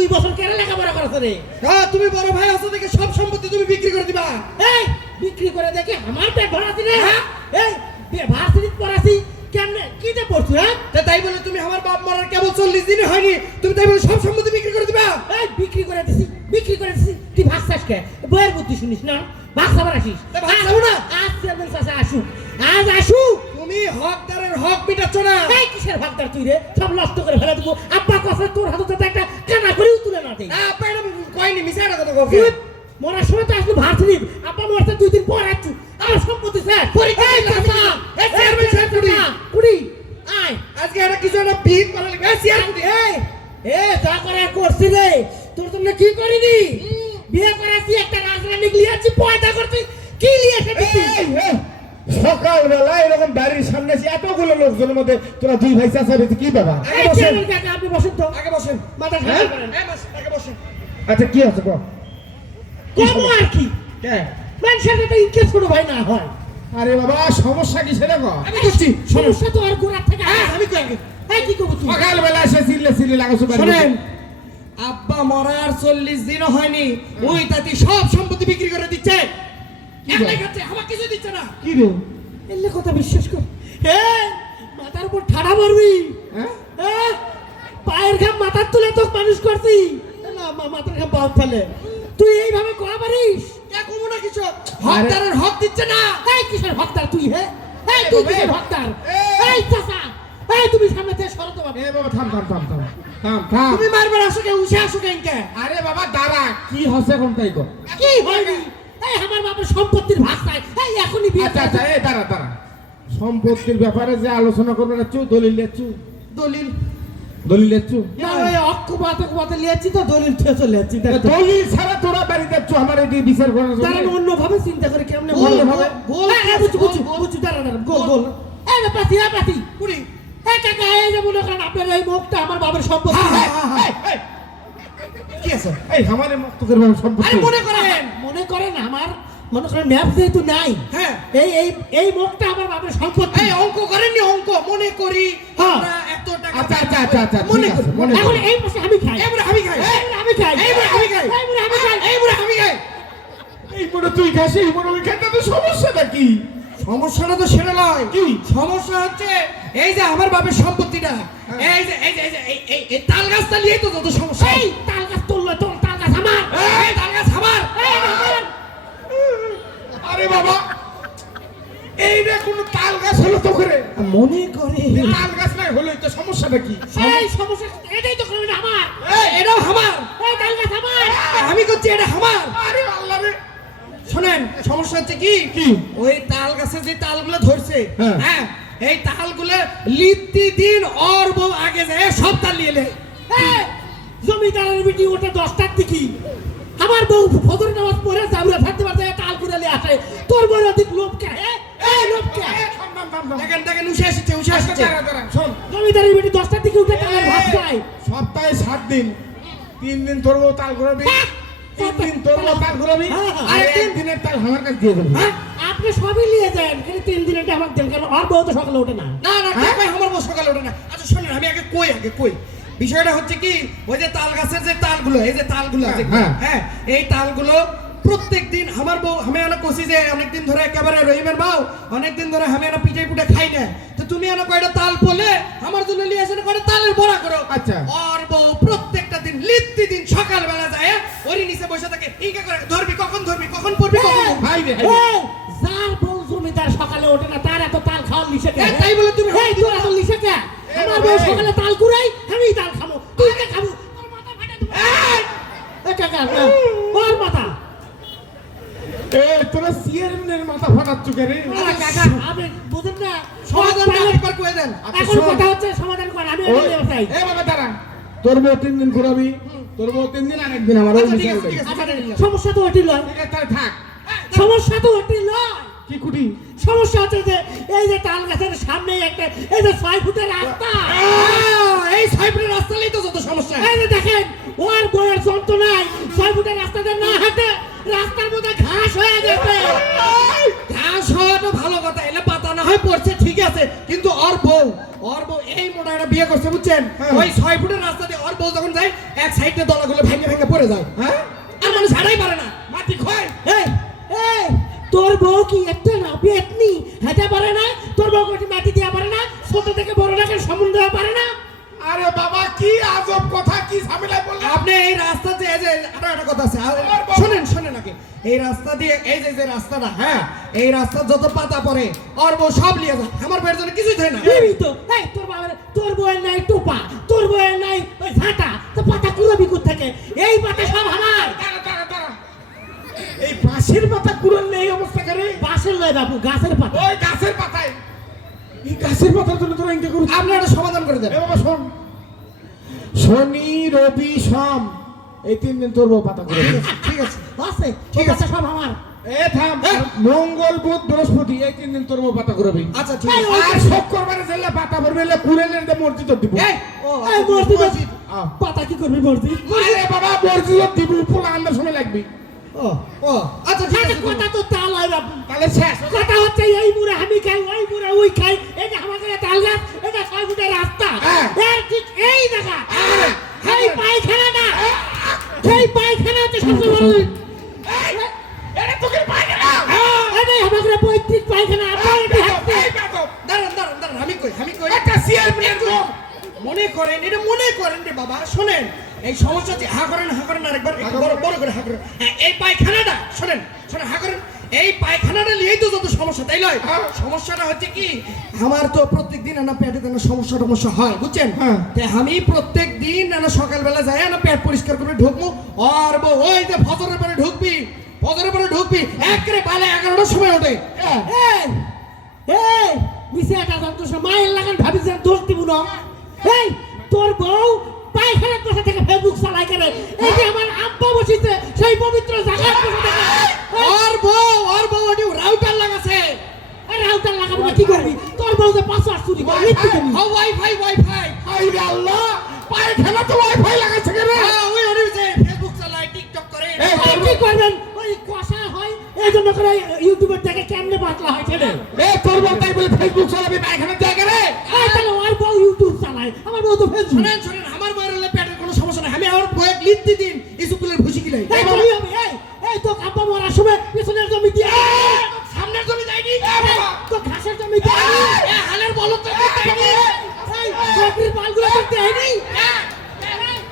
2 বছর কেন লেখাপড়া করছ রে? হ্যাঁ তুমি বড় ভাই আছো দেখে সব সম্পত্তি তুমি বিক্রি করে দিবা। এই বিক্রি করে দেখে আমার পেট ভরাছি রে। এই ভার্সিটিতে পড়াছি কেমনে কিতে পড়ছ হ্যাঁ? তাই বলে তুমি আমার বাপ মরার কেবল 40 দিন হয়নি তুমি তাই বলে সব সম্পত্তি বিক্রি করে দিবা? এই বিক্রি করে দিছি তুই ভাগছাস কে? বইয়ের বুদ্ধি শুনিস না, ভাগছাবার আসিস। ভাগছাবো না? আজ চেয়ারম্যান চাচা আসুক, আজ আসুক। তুমি হকদারের হক মিটাচ্ছ না। এই কিসের হকদার তুই রে? সব নষ্ট করে ফেলে দেবো। আব্বা কথা তোর হাতে যাতে একটা কানা করেও তুলে না দেই। আব্বা এটা কইনি মিছাটা কথা কও। তুই মরার সময় তো আসলো ভার্সিটি, আব্বা মরতে 2 দিন পর আসছু। আমার সম্পত্তি স্যার পরীক্ষা চাচা। এই চেয়ারম্যান স্যার কুড়ি আয় আজকে এটা কিছু একটা বিল করা লাগবে। এই যা করে করছি রে, তোর তোমরা কি করিনি? বিয়ে করাছি একটা রাজরানী লিয়াছি, পয়দা করতে কি লিয়েছে দিছি? সকালবেলা এরকম বাড়ির সামনে এসে এতগুলো লোকজনের মধ্যে তোরা দুই ভাই চাচা বেঁচে কি ব্যাপার? আগে বসেন কাকা, আপনি বসেন তো। আগে বসেন। মাথা ঠান্ডা করেন। আগে বসেন। আচ্ছা কি আছে কো? কম আর কি কে? মানুষের তো ইনকে ছোট ভাই না হয়। আরে বাবা সমস্যা কি সেটা কো? আমি করছি। সমস্যা তো আর গোড়া থেকে। আমি কই আগে। এই কি করব তুই? সকালবেলা এসে সিলে লাগাছো বাড়ি। শুনেন আব্বা মরার 40 দিনও হয়নি ওই তাতি সব সম্পত্তি বিক্রি করে দিচ্ছে। একলাই খাচ্ছে, আমার কিছু দিচ্ছে না। কি রে? এলে কথা বিশ্বাস কর। মাথার উপর ঠাড়া মারবি। হ্যাঁ? পায়ের ঘাম মাথার তুলে তো মানুষ করছি না, মাথার ঘাম পাও ফেলে। তুই এইভাবে করা পারিস? কে কমু না কিছু হকদারের হক দিচ্ছে না। এই কিসের হকদার তুই? এই তুই কিসের হকদার? এই চাচা, এই তুমি সামনে থেকে সরো তো বাবা। এ বাবা থাম। তুমি মারবার আসো কে? উঠে আসো কে? আরে বাবা দাঁড়া, কি হচ্ছে এখন তাই কর। কি হয়নি? এই আমার বাবার সম্পত্তির ভাগ চাই। এই এখনই বিয়ে আচ্ছা এই দাঁড়া। সম্পত্তির ব্যাপারে যে আলোচনা করবে না দলিল লেচু। না ওই অক্ষবাতে লিয়েছি তো দলিল থেকে চলে যাচ্ছি। দলিল ছাড়া তোরা বাড়ি যাচ্ছ আমার এই বিচার করার জন্য। তারা অন্যভাবে চিন্তা করে কেমনে গোল ভাবে গোল বুঝু দাঁড়া গোল এই না পাতি কুড়ি। এই কাকা এই যে মনে করেন আপনার এই মুখটা আমার বাবার সম্পত্তি। কি আছে? এই আমারে মুক্ত করবে সম্পত্তি। আরে মনে করেন আমার মনে করেন ম্যাপ যেহেতু নাই। হ্যাঁ এই মুখটা আমার বাবার সম্পত্তি। এই অঙ্ক করেননি অঙ্ক মনে করি আমরা এত টাকা। আচ্ছা মনে করি। এখন এই পাশে আমি খাই। এইবারে আমি খাই। আমি খাই। এইবারে আমি খাই। এইবারে আমি খাই। এই মনে তুই খাস এই মনে ওই খাইতে তো সমস্যাটা কি? সমস্যাটা তো সেটা নয়। কি সমস্যা হচ্ছে এই যে আমার বাবার সম্পত্তিটা এই যে এই তাল গাছটা নিয়ে তো যত সমস্যা। এই তাল গাছ তুললো তোর তাল গাছ আমার। এই তাল গাছ আমার। আরে বাবা এই রে কোন তাল গাছ হলো তো করে মনে করে তাল গাছ নাই হলো তো সমস্যাটা কি? এই সমস্যা এটাই তো করবে আমার। এটাও আমার। এই তাল গাছ আমার। আমি করছি এটা আমার। আরে আল্লাহ রে শোনেন সমস্যা হচ্ছে কি ওই তাল গাছে যে তালগুলো ধরছে হ্যাঁ এই তালগুলো লিত্তি দিন ওর বউ আগে যায় সব তাল নিয়ে এলে। জমিদারের বিটি ওটা 10টার দিকে আমার বউ ফজর নামাজ পড়ে জাবরা থাকতে পারতে তাল কুড়ালে আসে। তোর বড় দিক লোভ কে? এই লোভ কে? দেখেন উঠে আসছে দাঁড়া শোন জমিদারের বিটি 10টার দিকে উঠে তালের ভাত খায়। সপ্তাহে 7 দিন 3 দিন ধরবো তাল ঘোরাবি 3 দিন ধরবো তাল ঘোরাবি আর 3 দিনের তাল আমার কাছে দিয়ে দেবো। আপনি সবই নিয়ে যান কিন্তু 3 দিন এটা আমাকে দেন কারণ আর বউ তো সকালে ওঠে না। না আমার বউ সকালে ওঠে না। আচ্ছা শোনেন আমি আগে কই বিষয়টা হচ্ছে কি ওই যে তাল গাছের যে তালগুলো এই যে তালগুলো আছে হ্যাঁ এই তালগুলো প্রত্যেকদিন আমার বউ আমি এনে কষি যে অনেকদিন ধরে একেবারে রহিমের বউ অনেকদিন ধরে আমি এনে পিঠে পুটে খাই না তো তুমি এনে কয়টা তাল বলে আমার জন্য নিয়ে আসে কয়টা তালের বড়া করো। আচ্ছা আর বউ প্রত্যেকটা দিন লিত্তি দিন সকালবেলা যায় ওরই নিচে বসে থাকে ইকা করে ধরবি কখন পড়বি কখন ভাই রে যার বউ জমিদার সকালে ওঠে না তার এত তাল খাওয়ার লিসে কে? তাই বলে তুমি এই তোর এত লিসে কে? আমার বউ সকালে তাল কুড়াই আমি তাল খাবো তুই কে খাবো? তোর মাথা ফাটা দেবো। এই কাকা ওর মাথা তোরা চেয়ারম্যানের মাথা ফাটাচ্ছ কে রে? কাকা আপনি বুঝেন না সমাধান একবার কই দেন। এখন কথা হচ্ছে সমাধান কর আমি এনে চাই। এই বাবা দাঁড়া তোর বউ 3 দিন ঘোরাবি তোর বউ 3 দিন আর একদিন আমার ওই ঠিক বিষয় আছে সমস্যা তো ওটি লয়। ঠিক আছে তাহলে থাক। সমস্যা তো ওটি লয়। কি কুটি সমস্যা হচ্ছে যে এই যে তাল গাছের সামনে একটা এই যে 6 ফুটের রাস্তা এই 6 ফুটের রাস্তালেই তো যত সমস্যা। এই যে দেখেন ওর বউয়ের যন্ত্রণায় 6 ফুটের রাস্তাতে না হাঁটে রাস্তার মধ্যে ঘাস হয়ে গেছে। ঘাস হওয়াটা ভালো কথা এলে পাতা না হয় পড়ছে ঠিক আছে কিন্তু ওর বউ এই মোটা একটা বিয়ে করছে বুঝছেন ওই 6 ফুটের রাস্তা দিয়ে ওর বউ যখন যায় এক সাইডে দলাগুলো ভেঙে ভেঙে পড়ে যায়। হ্যাঁ আর মানুষ হারাই পারে না। মাটি খয় এই এই তোর বউ কি একটা না পেটনি হেঁটে পারে না? তোর বউ কি মাটি দেওয়া পারে না? ছোট থেকে বড় টাকে সম্বন্ধ দেওয়া পারে না? আরে বাবা কি আজব কথা, কি ঝামেলায় বললেন আপনি এই রাস্তাতে এই যে আরো একটা কথা আছে শুনেন শুনেন আগে এই রাস্তা দিয়ে এই যে রাস্তাটা, হ্যাঁ এই রাস্তা যত পাতা পড়ে আর বউ সব নিয়ে যায়, আমার বের জন্য কিছুই থাকে না। এই তো এই তোর বউয়ের নাই টোপা, তোর বউয়ের নাই ওই ঝাঁটা, তো পাতা কুড়াবি কোথা থেকে? এই পাতা সব আমার। দাঁড়া। এই বাঁশের পাতা কুড়াল নেই অবস্থা করে? বাসের নয় বাবু, গাছের পাতা। ওই গাছের পাতায়, এই গাছের পাতার জন্য তোরা ইনকে করছিস? আপনি একটা সমাধান করে দেন। এ বাবা শোন, শনি রবি সোম এই 3 দিন তোর বউ পাতা করে দিবে। ঠিক আছে আছে ঠিক আছে সব আমার। এ থাম, মঙ্গল বুধ বৃহস্পতি এই 3 দিন তোর বউ পাতা করবি। আচ্ছা ঠিক এই, আছে। ওই- আর শুক্রবারে জেলে পাতা ভরবে, এলে কুড়েলের দে মসজিদ দিব। এই, ও, এই আচ্ছা, মসজিদ মসজিদ। পাতা কি করবি মসজিদ? আরে বাবা মসজিদ দিব, পোলা আন্দার সময় লাগবে। ও ও আচ্ছা ঠিক আরে আছে। কথা তো তাল হয় বাবু। তাহলে শেষ। কথা হচ্ছে এই মুড়ে আমি খাই, ওই মুড়ে ওই খাই, এটা আমাদের তাল গাছ, এটা 6 ফুটের রাস্তা। হ্যাঁ। এর ঠিক এই দেখা হ্যাঁ। এই পায়খানাটা, এই পায়খানা হচ্ছে সবচেয়ে বড়। এটা তোকে পাইবে না। এটাই আমাদের পৈতৃক পায়খানা। আপনার এটি হাঁটতে এই বেদব, দাঁড়ান আমি কই একটা চেয়ারম্যানের রুম। মনে করেন এটা মনে করেন রে বাবা, শোনেন এই সমস্যা হচ্ছে হা করেন আরেকবার একটু বড় করে হা করেন। হ্যাঁ, এই পায়খানাটা শোনেন হা করেন, এই পায়খানাটা নিয়েই তো যত সমস্যা, তাই নয়? হ্যাঁ। সমস্যাটা হচ্ছে কি আমার তো প্রত্যেকদিন না পেটে না সমস্যা হয় বুঝছেন? হ্যাঁ। তাই আমি প্রত্যেকদিন না সকালবেলা যাই না পেট পরিষ্কার করে ঢুকবো, আর ওই যে ফজরের পরে ঢুকবি একেবারে বেলা 11টার সময় ওঠে। এই এই মিছে একটা যন্ত্র মায়ের লাগান ভাবি যে দোষ দিব না। এই তোর বউ পায়খানার পাশে থেকে ফেসবুক চালায় কেন? এই যে আমার আব্বা বসিছে সেই পবিত্র জায়গার পাশে থেকে। আর বউ ওটি রাউটার লাগাছে। আরে রাউটার লাগাবো না, কি করবি? তোর বউ যে পাসওয়ার্ড চুরি করে লিখতে দিবি। ওয়াইফাই হাই রে আল্লাহ, পায়খানা তো ওয়াইফাই লাগাইছে কেন? ওই ওটি যে ফেসবুক চালায়, টিকটক করে। এই, এই কি করবেন? ওই কষা হয় এই জন্য করে ইউটিউবের থেকে কেমনে পাতলা হয় ছেলে। এ তোর বউ তাই বলে ফেসবুক চালাবি পায়খানা জায়গা রে? এই তাহলে ওর বউ ইউটিউব চালায়, আমার বউ তো ফেসবুক। শুনেন আমার বউয়ের হলে পেটের কোনো সমস্যা নাই, আমি আমার বউয়ের লিখতে দিন স্কুলের ভুসি কিলাই। এই তুই হবে এই তো আব্বা মরার সময় পিছনের জমি দিয়ে সামনের জমি যায়নি, তো ঘাসের জমি দিয়ে হালের বলত তো যায়নি। এই বকরির পালগুলো করতে হয়নি।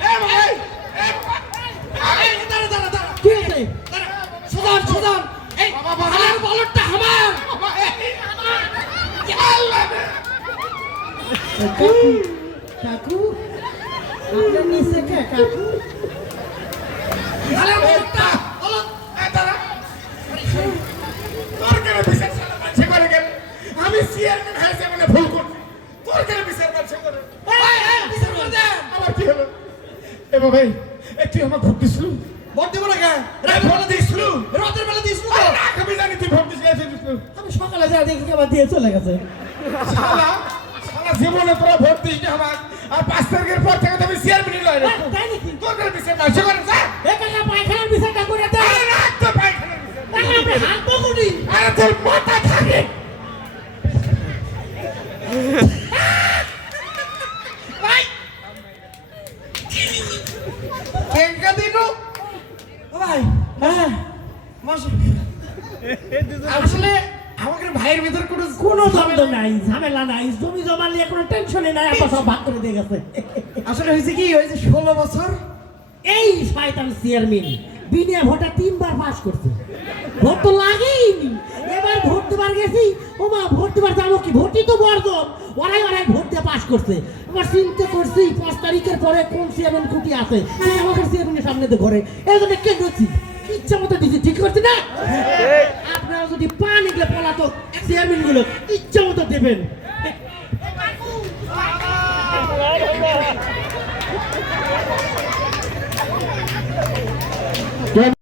এ ভাই, দাঁড়া কি আছে? সুদান এই বাবা, হালের বলতটা আমার। কাকু আপনার নিচে কে কাকু? হালের বলতটা বলত। এ দাঁড়া। তোর কেন বিচার চালাচ্ছে করে কেন? আমি চেয়ারম্যান হয়েছে মানে ভুল করছি, তোর কেন বিচার করছে করে? বিচার করে দেন। আমার কি হলো? এ বাবা, তুই আমার ভোট দিছিল? ভোট দেবো না কেন? রাত বেলা দিয়েছিল, রাতের বেলা দিয়েছিল তো। আমি জানি তুই ভোট দিছিস। আমি সকালে যা দেখি আবার দিয়ে চলে গেছে। শালা জীবনে তোরা ভোট দিস না আমার, আর 5 তারিখের পর থেকে তো আমি চেয়ারম্যানই লয় রে। তাই নাকি? তোর কেন বিচার করছে করে? যা। এখানে পায়খানার বিষয়টা করে দে। আরে রাখ তো পায়খানার বিচার। আপনি হাত বকুনি। আরে তোর মাথা থাকে। কেঙ্কা দিনু ভাই হ্যাঁ আসলে আমাকে ভাইয়ের ভিতর কোনো দ্বন্দ্ব নাই, ঝামেলা নাই, জমি জমা নিয়ে কোনো টেনশনই নাই, আপা সব ভাগ করে দিয়ে গেছে। আসলে হয়েছে কি ওই যে 16 বছর এই শয়তান চেয়ারম্যান বিনা ভোটে 3 বার পাস করছে, ভোট তো লাগেইনি। এবার ভোট দেবার গেছি, ও মা ভোট দেবার যাবো কি, ভোটই তো বর্জন, ওরাই ভোট দিয়ে পাস করছে। এবার চিন্তা করছি 5 তারিখের পরে কোন চেয়ারম্যান খুঁটি আছে, আমাকে চেয়ারম্যানের সামনে তো ঘরে এই জন্য কে করছি ইচ্ছা মতো দিচ্ছি, ঠিক করছি না? আপনারা যদি পান এগুলো পলাতো চেয়ারম্যান গুলো ইচ্ছা মতো দেবেন।